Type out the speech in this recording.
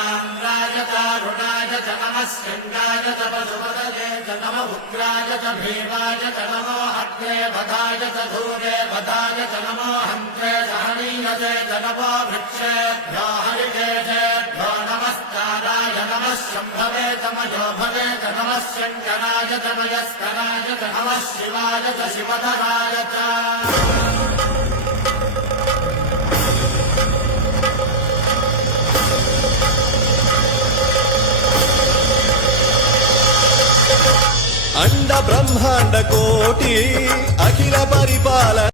ताम्राय तारुणाय च नमः शृङ्गाय च पशुपतये च नम उग्राय च भीमाय च नमो हत्रे वधाय च धूरे वधाय च नमो हन्त्रे सहनीयते च नमो वृक्षेभ्यो हरिकेशेभ्यो नमस्काराय नमः शम्भवे च मयोभवे च नमः शङ्कराय च मयस्कराय च नमः शिवाय च शिवधराय च अंड ब्रह्मांड कोटि अखिल परिपालन।